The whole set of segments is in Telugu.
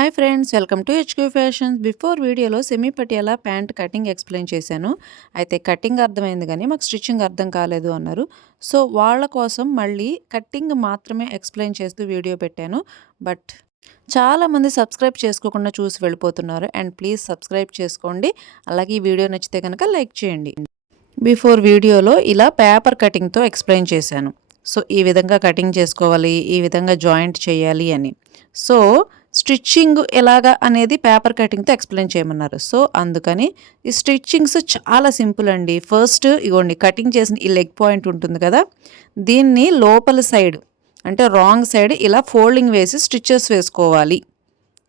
Hi friends, welcome to HQ fashions. Before వీడియోలో semi Patiala pant cutting explain చేశాను. అయితే కటింగ్ అర్థమైంది కానీ మాకు స్టిచ్చింగ్ అర్థం కాలేదు అన్నారు. సో వాళ్ళ కోసం మళ్ళీ కటింగ్ మాత్రమే ఎక్స్ప్లెయిన్ చేస్తూ వీడియో పెట్టాను. బట్ చాలామంది సబ్స్క్రైబ్ చేసుకోకుండా చూసి వెళ్ళిపోతున్నారు. అండ్ ప్లీజ్ సబ్స్క్రైబ్ చేసుకోండి. అలాగే ఈ వీడియో నచ్చితే కనుక లైక్ చేయండి. బిఫోర్ వీడియోలో ఇలా పేపర్ కటింగ్తో ఎక్స్ప్లెయిన్ చేశాను. సో ఈ విధంగా కటింగ్ చేసుకోవాలి, ఈ విధంగా జాయింట్ చేయాలి అని. సో స్టిచ్చింగ్ ఎలాగా అనేది పేపర్ కటింగ్తో ఎక్స్ప్లెయిన్ చేయమన్నారు. సో అందుకని ఈ స్టిచ్చింగ్స్ చాలా సింపుల్ అండి. ఫస్ట్ ఇగోండి, కటింగ్ చేసిన ఈ లెగ్ పాయింట్ ఉంటుంది కదా, దీన్ని లోపల సైడ్ అంటే రాంగ్ సైడ్ ఇలా ఫోల్డింగ్ వేసి స్టిచెస్ వేసుకోవాలి.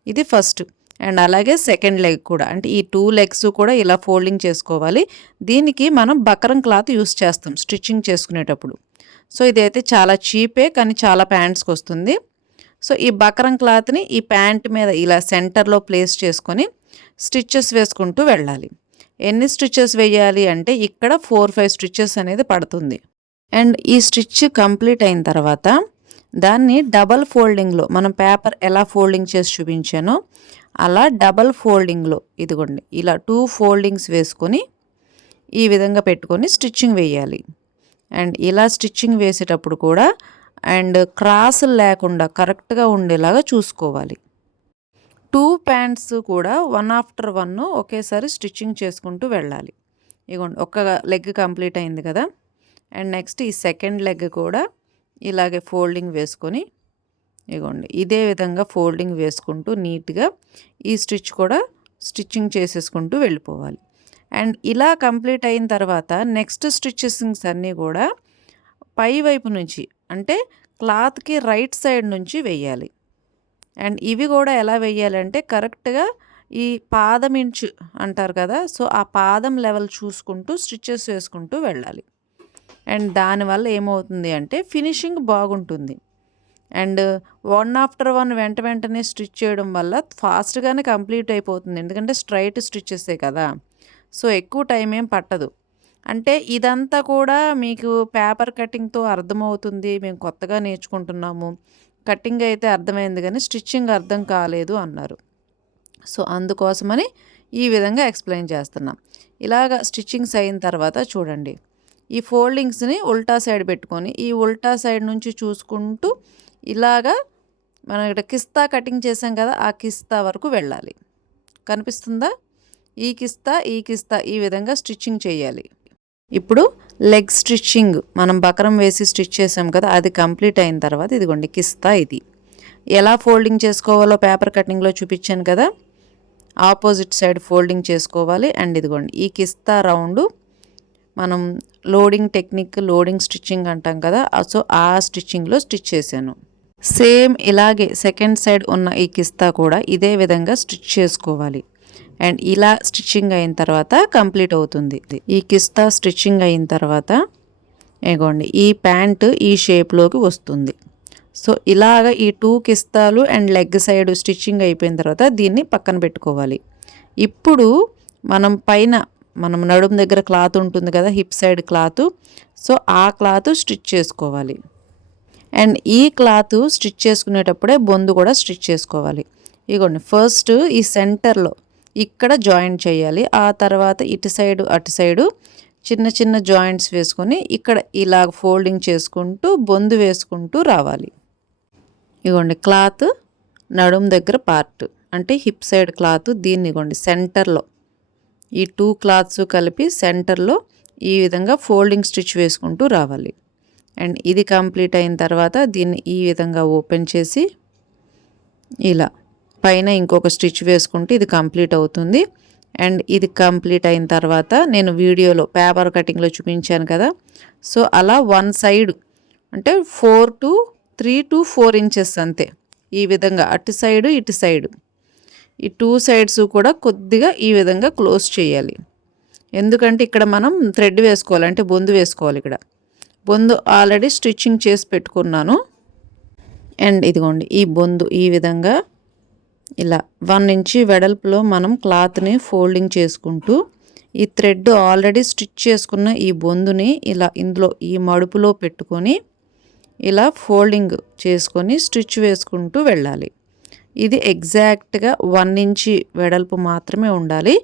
ఇది ఫస్ట్. అండ్ అలాగే సెకండ్ లెగ్ కూడా, అంటే ఈ 2 లెగ్స్ కూడా ఇలా ఫోల్డింగ్ చేసుకోవాలి. దీనికి మనం బకరం క్లాత్ యూస్ చేస్తాం స్టిచ్చింగ్ చేసుకునేటప్పుడు. సో ఇదైతే చాలా చీపే, కానీ చాలా ప్యాంట్స్కి వస్తుంది. సో ఈ బకరం క్లాత్ని ఈ ప్యాంట్ మీద ఇలా సెంటర్లో ప్లేస్ చేసుకొని స్టిచ్చెస్ వేసుకుంటూ వెళ్ళాలి. ఎన్ని స్టిచ్చెస్ వేయాలి అంటే ఇక్కడ 4-5 స్టిచ్చెస్ అనేది పడుతుంది. అండ్ ఈ స్టిచ్ కంప్లీట్ అయిన తర్వాత దాన్ని డబల్ ఫోల్డింగ్లో, మనం పేపర్ ఎలా ఫోల్డింగ్ చేసి చూపించానో అలా డబల్ ఫోల్డింగ్లో ఇదిగోండి ఇలా 2 ఫోల్డింగ్స్ వేసుకొని ఈ విధంగా పెట్టుకొని స్టిచ్చింగ్ వేయాలి. అండ్ ఇలా స్టిచ్చింగ్ వేసేటప్పుడు కూడా అండ్ క్రాసులు లేకుండా కరెక్ట్గా ఉండేలాగా చూసుకోవాలి. 2 ప్యాంట్స్ కూడా 1 ఆఫ్టర్ 1 ఒకేసారి స్టిచ్చింగ్ చేసుకుంటూ వెళ్ళాలి. ఇగోండి, ఒక లెగ్ కంప్లీట్ అయింది కదా. అండ్ నెక్స్ట్ ఈ సెకండ్ లెగ్ కూడా ఇలాగే ఫోల్డింగ్ వేసుకొని ఇగోండి ఇదే విధంగా ఫోల్డింగ్ వేసుకుంటూ నీట్గా ఈ స్టిచ్ కూడా స్టిచ్చింగ్ చేసేసుకుంటూ వెళ్ళిపోవాలి. అండ్ ఇలా కంప్లీట్ అయిన తర్వాత నెక్స్ట్ స్టిచ్చెసింగ్స్ అన్నీ కూడా పై వైపు నుంచి, అంటే క్లాత్కి రైట్ సైడ్ నుంచి వేయాలి. అండ్ ఇవి కూడా ఎలా వేయాలంటే కరెక్ట్గా ఈ పాదం ఇంచు అంటారు కదా, సో ఆ పాదం లెవెల్ చూసుకుంటూ స్టిచ్చెస్ వేసుకుంటూ వెళ్ళాలి. అండ్ దానివల్ల ఏమవుతుంది అంటే ఫినిషింగ్ బాగుంటుంది. అండ్ 1 ఆఫ్టర్ 1 వెంటనే స్టిచ్ చేయడం వల్ల ఫాస్ట్గానే కంప్లీట్ అయిపోతుంది, ఎందుకంటే స్ట్రైట్ స్టిచ్చెసే కదా. సో ఎక్కువ టైం ఏం పట్టదు. అంటే ఇదంతా కూడా మీకు పేపర్ కటింగ్తో అర్థమవుతుంది, మేము కొత్తగా నేర్చుకుంటున్నాము, కటింగ్ అయితే అర్థమైంది కానీ స్టిచ్చింగ్ అర్థం కాలేదు అన్నారు. సో అందుకోసమని ఈ విధంగా ఎక్స్ప్లెయిన్ చేస్తున్నాం. ఇలాగ స్టిచ్చింగ్స్ అయిన తర్వాత చూడండి, ఈ ఫోల్డింగ్స్ని ఉల్టా సైడ్ పెట్టుకొని ఈ ఉల్టా సైడ్ నుంచి చూసుకుంటూ ఇలాగా మనం ఇక్కడ కిస్తా కటింగ్ చేసాం కదా, ఆ కిస్తా వరకు వెళ్ళాలి. కనిపిస్తుందా? ఈ కిస్తా ఈ విధంగా స్టిచ్చింగ్ చేయాలి. ఇప్పుడు లెగ్ స్టిచ్చింగ్ మనం బకరం వేసి స్టిచ్ చేసాం కదా, అది కంప్లీట్ అయిన తర్వాత ఇదిగోండి కిస్తా, ఇది ఎలా ఫోల్డింగ్ చేసుకోవాలో పేపర్ కటింగ్లో చూపించాను కదా, ఆపోజిట్ సైడ్ ఫోల్డింగ్ చేసుకోవాలి. అండ్ ఇదిగోండి ఈ కిస్తా రౌండ్ మనం లోడింగ్ టెక్నిక్, లోడింగ్ స్టిచ్చింగ్ అంటాం కదా, సో ఆ స్టిచ్చింగ్లో స్టిచ్ చేశాను. సేమ్ ఇలాగే సెకండ్ సైడ్ ఉన్న ఈ కిస్తా కూడా ఇదే విధంగా స్టిచ్ చేసుకోవాలి. అండ్ ఇలా స్టిచ్చింగ్ అయిన తర్వాత కంప్లీట్ అవుతుంది. ఈ కిస్తా స్టిచ్చింగ్ అయిన తర్వాత ఇగోండి ఈ ప్యాంట్ ఈ షేప్లోకి వస్తుంది. సో ఇలాగ ఈ 2 కిస్తాలు అండ్ లెగ్ సైడ్ స్టిచ్చింగ్ అయిపోయిన తర్వాత దీన్ని పక్కన పెట్టుకోవాలి. ఇప్పుడు మనం పైన మనం నడుము దగ్గర క్లాత్ ఉంటుంది కదా, హిప్ సైడ్ క్లాత్, సో ఆ క్లాత్ స్టిచ్ చేసుకోవాలి. అండ్ ఈ క్లాత్ స్టిచ్ చేసుకునేటప్పుడే బొందు కూడా స్టిచ్ చేసుకోవాలి. ఇగోండి ఫస్ట్ ఈ సెంటర్లో ఇక్కడ జాయింట్ చేయాలి, ఆ తర్వాత ఇటు సైడు అటు సైడు చిన్న చిన్న జాయింట్స్ వేసుకొని ఇక్కడ ఇలా ఫోల్డింగ్ చేసుకుంటూ బొందు వేసుకుంటూ రావాలి. ఇగోండి క్లాత్ నడుము దగ్గర పార్ట్ అంటే హిప్ సైడ్ క్లాత్, దీన్ని ఇగోండి సెంటర్లో ఈ 2 క్లాత్స్ కలిపి సెంటర్లో ఈ విధంగా ఫోల్డింగ్ స్టిచ్ వేసుకుంటూ రావాలి. అండ్ ఇది కంప్లీట్ అయిన తర్వాత దీన్ని ఈ విధంగా ఓపెన్ చేసి ఇలా పైన ఇంకొక స్టిచ్ వేసుకుంటే ఇది కంప్లీట్ అవుతుంది. అండ్ ఇది కంప్లీట్ అయిన తర్వాత నేను వీడియోలో పేపర్ కటింగ్లో చూపించాను కదా, సో అలా 1 సైడ్ అంటే 3 to 4 ఇంచెస్ అంతే, ఈ విధంగా అటు సైడు ఇటు సైడు ఈ 2 సైడ్స్ కూడా కొద్దిగా ఈ విధంగా క్లోజ్ చేయాలి. ఎందుకంటే ఇక్కడ మనం థ్రెడ్ వేసుకోవాలి, అంటే బొందు వేసుకోవాలి. ఇక్కడ బొందు ఆల్రెడీ స్టిచ్చింగ్ చేసి పెట్టుకున్నాను. అండ్ ఇదిగోండి ఈ బొందు ఈ విధంగా ఇలా 1 ఇంచ్ వెడల్పులో మనం క్లాత్ని ఫోల్డింగ్ చేసుకుంటూ ఈ థ్రెడ్ ఆల్రెడీ స్టిచ్ చేసుకున్న ఈ బొందుని ఇలా ఇందులో ఈ మడుపులో పెట్టుకొని ఇలా ఫోల్డింగ్ చేసుకొని స్టిచ్ వేసుకుంటూ వెళ్ళాలి. ఇది ఎగ్జాక్ట్‌గా 1 ఇంచి వెడల్పు మాత్రమే ఉండాలి.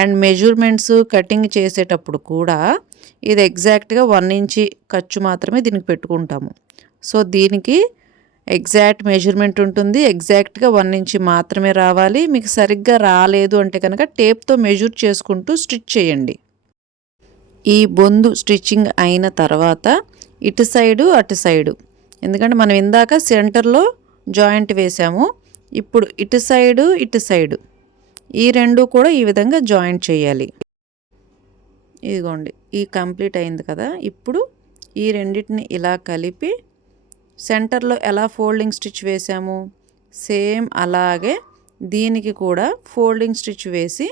అండ్ మెజర్‌మెంట్స్ కటింగ్ చేసేటప్పుడు కూడా ఇది ఎగ్జాక్ట్‌గా 1 ఇంచి ఖర్చు మాత్రమే దీనికి పెట్టుకుంటాము. సో, దీనికి ఎగ్జాక్ట్ మెజర్‌మెంట్ ఉంటుంది. ఎగ్జాక్ట్‌గా 1 ఇంచి మాత్రమే రావాలి. మీకు సరిగ్గా రాలేదు అంటే కనుక టేప్‌తో మెజర్ చేసుకుంటూ స్టిచ్ చేయండి. ఈ బొందు స్టిచ్చింగ్ అయిన తర్వాత ఇటు సైడు, అటు సైడు, ఎందుకంటే మనం ఇందాక సెంటర్‌లో జాయింట్ వేసాము. ఇప్పుడు ఇటు సైడు, ఇటు సైడు ఈ 2 కూడా ఈ విధంగా జాయింట్ చేయాలి. ఇదిగోండి, ఈ కంప్లీట్ అయింది కదా. ఇప్పుడు ఈ రెండిటిని ఇలా కలిపి సెంటర్లో ఎలా ఫోల్డింగ్ స్టిచ్ వేసాము సేమ్ అలాగే దీనికి కూడా ఫోల్డింగ్ స్టిచ్ వేసి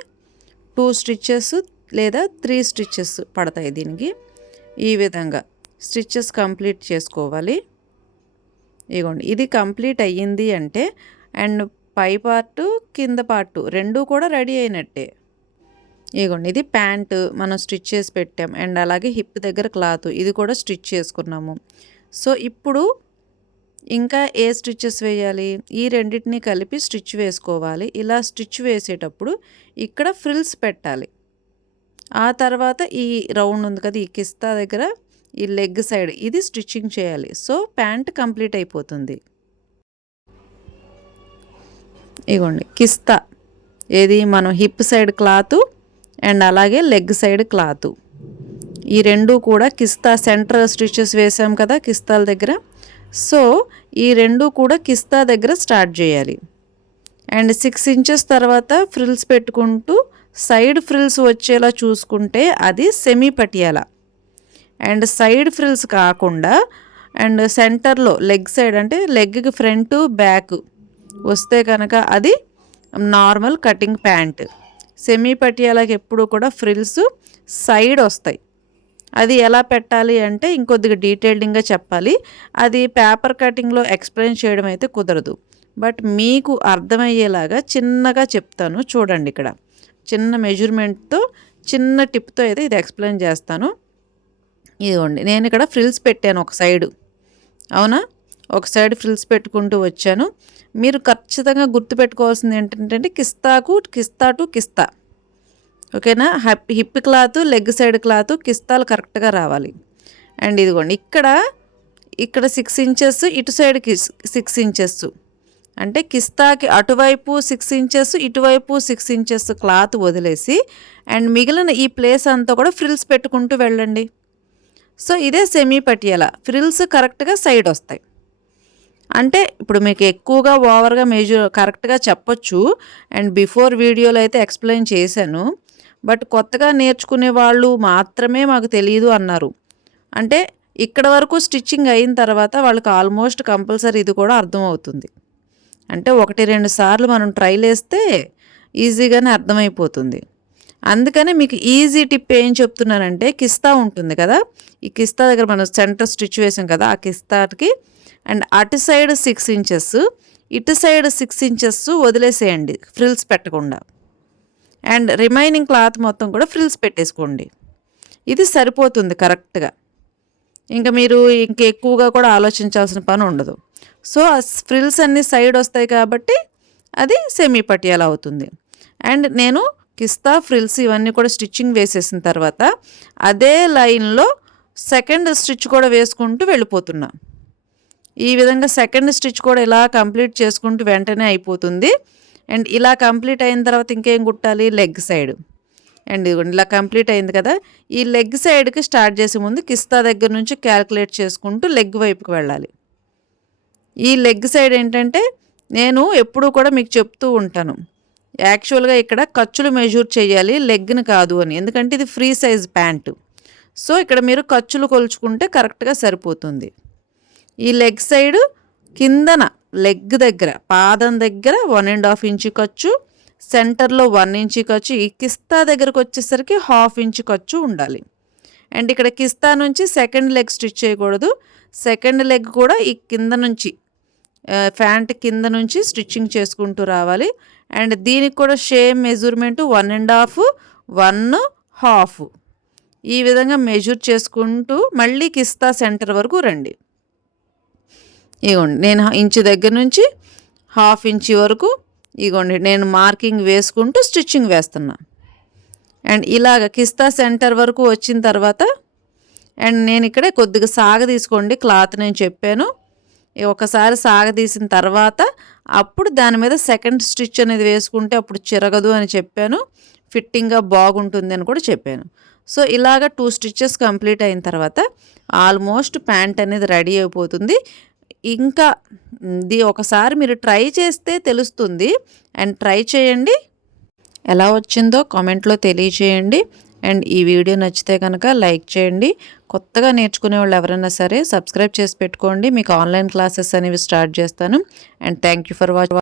2 స్టిచెస్ లేదా 3 స్టిచెస్ పడతాయి దీనికి. ఈ విధంగా స్టిచెస్ కంప్లీట్ చేసుకోవాలి. ఇదిగోండి, ఇది కంప్లీట్ అయ్యింది అంటే అండ్ పై పార్టు కింద పార్టు 2 కూడా రెడీ అయినట్టే. ఇదిగోండి, ఇది ప్యాంటు మనం స్టిచ్ చేసి పెట్టాం అండ్ అలాగే హిప్ దగ్గర క్లాత్ ఇది కూడా స్టిచ్ చేసుకున్నాము. సో, ఇప్పుడు ఇంకా ఏ స్టిచెస్ వేయాలి, ఈ రెండింటిని కలిపి స్టిచ్ వేసుకోవాలి. ఇలా స్టిచ్ వేసేటప్పుడు ఇక్కడ ఫ్రిల్స్ పెట్టాలి. ఆ తర్వాత ఈ రౌండ్ ఉంది కదా, ఈ కిస్తా దగ్గర ఈ లెగ్ సైడ్ ఇది స్టిచ్చింగ్ చేయాలి. సో, ప్యాంట్ కంప్లీట్ అయిపోతుంది. ఇగోండి, కిస్తా ఏది మనం హిప్ సైడ్ క్లాత్ అండ్ అలాగే లెగ్ సైడ్ క్లాత్ ఈ 2 కూడా కిస్తా సెంటర్ స్టిచెస్ వేసాం కదా కిస్తాల దగ్గర. సో, ఈ 2 కూడా కిస్తా దగ్గర స్టార్ట్ చేయాలి. అండ్ 6 ఇంచెస్ తర్వాత ఫ్రిల్స్ పెట్టుకుంటూ సైడ్ ఫ్రిల్స్ వచ్చేలా చూసుకుంటే అది semi Patiala. And side frills కాకుండా అండ్ సెంటర్లో లెగ్ సైడ్ అంటే లెగ్కి ఫ్రంట్ బ్యాక్ వస్తే కనుక అది నార్మల్ కటింగ్ ప్యాంట్. సెమీ పటియాలాకి ఎప్పుడు కూడా ఫ్రిల్స్ సైడ్ వస్తాయి. అది ఎలా పెట్టాలి అంటే ఇంకొద్దిగా డీటెయిల్డింగ్గా చెప్పాలి. అది పేపర్ కటింగ్లో ఎక్స్ప్లెయిన్ చేయడం అయితే కుదరదు. బట్ మీకు అర్థమయ్యేలాగా చిన్నగా చెప్తాను చూడండి. ఇక్కడ చిన్న మెజర్మెంట్తో చిన్న టిప్తో అయితే ఇది ఎక్స్ప్లెయిన్ చేస్తాను. ఇదిగోండి, నేను ఇక్కడ ఫ్రిల్స్ పెట్టాను ఒక సైడు, అవునా, ఒక సైడ్ ఫ్రిల్స్ పెట్టుకుంటూ వచ్చాను. మీరు ఖచ్చితంగా గుర్తుపెట్టుకోవాల్సింది ఏంటంటే కిస్తా టు కిస్తా, ఓకేనా. Hip cloth leg side cloth కిస్తాలు కరెక్ట్గా రావాలి. అండ్ ఇదిగోండి, ఇక్కడ 6 ఇంచెస్ ఇటు సైడ్కి 6 ఇంచెస్ అంటే కిస్తాకి అటువైపు 6 ఇంచెస్ ఇటువైపు 6 ఇంచెస్ క్లాత్ వదిలేసి అండ్ మిగిలిన ఈ ప్లేస్ అంతా కూడా ఫ్రిల్స్ పెట్టుకుంటూ వెళ్ళండి. సో, ఇదే సెమీ పటియాలా. ఫ్రిల్స్ కరెక్ట్గా సైడ్ వస్తాయి. అంటే ఇప్పుడు మీకు ఎక్కువగా ఓవర్గా కరెక్ట్గా చెప్పొచ్చు అండ్ బిఫోర్ వీడియోలో అయితే ఎక్స్ప్లెయిన్ చేశాను. బట్ కొత్తగా నేర్చుకునే వాళ్ళు మాత్రమే మాకు తెలియదు అన్నారు. అంటే ఇక్కడ వరకు స్టిచ్చింగ్ అయిన తర్వాత వాళ్ళకి ఆల్మోస్ట్ కంపల్సరీ ఇది కూడా అర్థమవుతుంది. అంటే 1-2 సార్లు మనం ట్రైల్ వేస్తే ఈజీగానే అర్థమైపోతుంది. అందుకని మీకు ఈజీ టిప్ ఏం చెప్తున్నానంటే కిస్తా ఉంటుంది కదా, ఈ కిస్తా దగ్గర మనం సెంటర్ స్టిచ్ వేసాం కదా, ఆ కిస్తాకి అండ్ అటు సైడ్ 6 ఇంచెస్ ఇటు సైడ్ 6 ఇంచెస్ వదిలేసేయండి ఫ్రిల్స్ పెట్టకుండా. అండ్ రిమైనింగ్ క్లాత్ మొత్తం కూడా ఫ్రిల్స్ పెట్టేసుకోండి. ఇది సరిపోతుంది కరెక్ట్గా. ఇంకా మీరు ఎక్కువగా కూడా ఆలోచించాల్సిన పని ఉండదు. సో, ఆ ఫ్రిల్స్ అన్నీ సైడ్ వస్తాయి కాబట్టి అది సెమీ పటియాలా అవుతుంది. అండ్ నేను కిస్తా ఫ్రిల్స్ ఇవన్నీ కూడా స్టిచ్చింగ్ వేసేసిన తర్వాత అదే లైన్లో సెకండ్ స్టిచ్ కూడా వేసుకుంటూ వెళ్ళిపోతున్నా. ఈ విధంగా సెకండ్ స్టిచ్ కూడా ఇలా కంప్లీట్ చేసుకుంటూ వెంటనే అయిపోతుంది. అండ్ ఇలా కంప్లీట్ అయిన తర్వాత ఇంకేం కుట్టాలి, లెగ్ సైడ్. అండ్ ఇదిగోండి, ఇలా కంప్లీట్ అయింది కదా, ఈ లెగ్ సైడ్కి స్టార్ట్ చేసే ముందు కిస్తా దగ్గర నుంచి క్యాలిక్యులేట్ చేసుకుంటూ లెగ్ వైపుకి వెళ్ళాలి. ఈ లెగ్ సైడ్ ఏంటంటే నేను ఎప్పుడూ కూడా మీకు చెప్తూ ఉంటాను, యాక్చువల్గా ఇక్కడ ఖర్చులు మెజూర్ చేయాలి లెగ్ని కాదు అని, ఎందుకంటే ఇది ఫ్రీ సైజ్ ప్యాంటు. సో, ఇక్కడ మీరు ఖర్చులు కొలుచుకుంటే కరెక్ట్గా సరిపోతుంది. ఈ లెగ్ సైడ్ కిందన లెగ్ దగ్గర పాదం దగ్గర 1.5 ఇంచు ఖర్చు, సెంటర్లో 1 ఇంచు ఖర్చు, ఈ కిస్తా దగ్గరకు వచ్చేసరికి 1/2 ఇంచు ఖర్చు ఉండాలి. అండ్ ఇక్కడ కిస్తా నుంచి సెకండ్ లెగ్ స్టిచ్ చేయకూడదు, సెకండ్ లెగ్ కూడా ఈ కింద నుంచి ప్యాంట్ కింద నుంచి స్టిచ్చింగ్ చేసుకుంటూ రావాలి. అండ్ దీనికి కూడా సేమ్ మెజర్మెంట్ 1.5 1/2 ఈ విధంగా మెజర్ చేసుకుంటూ మళ్ళీ కిస్తా సెంటర్ వరకు రండి. ఇవ్వండి, నేను ఇంచు దగ్గర నుంచి హాఫ్ ఇంచ్ వరకు ఇగోండి నేను మార్కింగ్ వేసుకుంటూ స్టిచ్చింగ్ వేస్తున్నా. అండ్ ఇలాగ కిస్తా సెంటర్ వరకు వచ్చిన తర్వాత అండ్ నేను ఇక్కడే కొద్దిగా సాగదీసుకోండి క్లాత్ నేను చెప్పాను. ఒకసారి సాగదీసిన తర్వాత అప్పుడు దాని మీద సెకండ్ స్టిచ్ అనేది వేసుకుంటే అప్పుడు చిరగదు అని చెప్పాను. ఫిట్టింగ్గా బాగుంటుంది అని కూడా చెప్పాను. సో ఇలాగ 2 స్టిచెస్ కంప్లీట్ అయిన తర్వాత ఆల్మోస్ట్ ప్యాంట్ అనేది రెడీ అయిపోతుంది. ఇంకా ఇది ఒకసారి మీరు ట్రై చేస్తే తెలుస్తుంది. అండ్ ట్రై చేయండి, ఎలా వచ్చిందో కామెంట్లో తెలియచేయండి. అండ్ ఈ వీడియో నచ్చితే కనుక లైక్ చేయండి. కొత్తగా నేర్చుకునే వాళ్ళు ఎవరైనా సరే సబ్స్క్రైబ్ చేసి పెట్టుకోండి. మీకు ఆన్లైన్ క్లాసెస్ అనేవి స్టార్ట్ చేస్తాను. And thank you for watching.